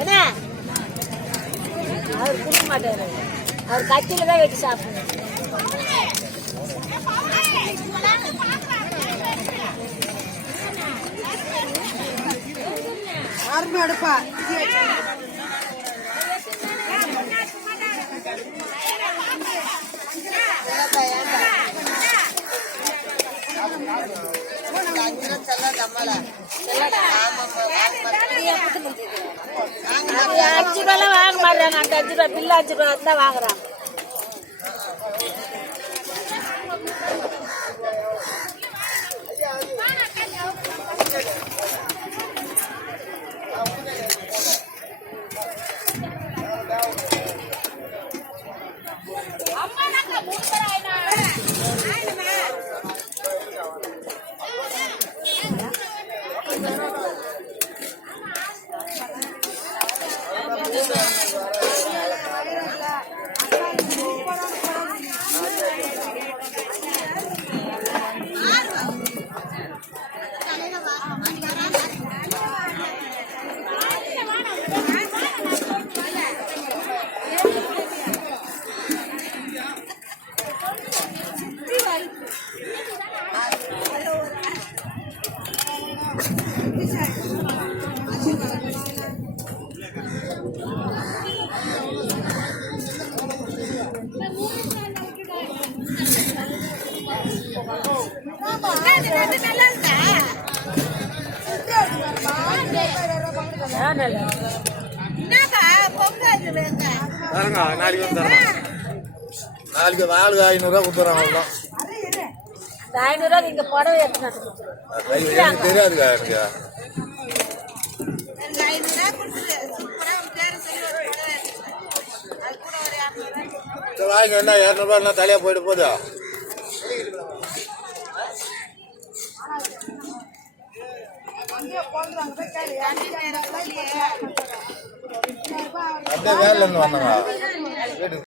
என்ன அவர் கொடுக்க மாட்டாரு, அவர் கத்தியில தான் வெட்டி சாப்பிடணும். யாருமே அடுப்பா அஞ்சு ரூபாய் வாங்க மாட்டாங்க. அந்த 5 ரூபாய் பில்லு 5 ரூபாய் தான் வாங்குறாங்க. நாளைக்கு 500 கொடுத்துறோம். அவ்வளோதான். 500 நீங்க புடவை தெரியாதுங்க எனக்கு வாங்க. என்ன 200 தலையா போயிட்டு போதா? அப்படியே வேலைல இருந்து வந்தாங்க.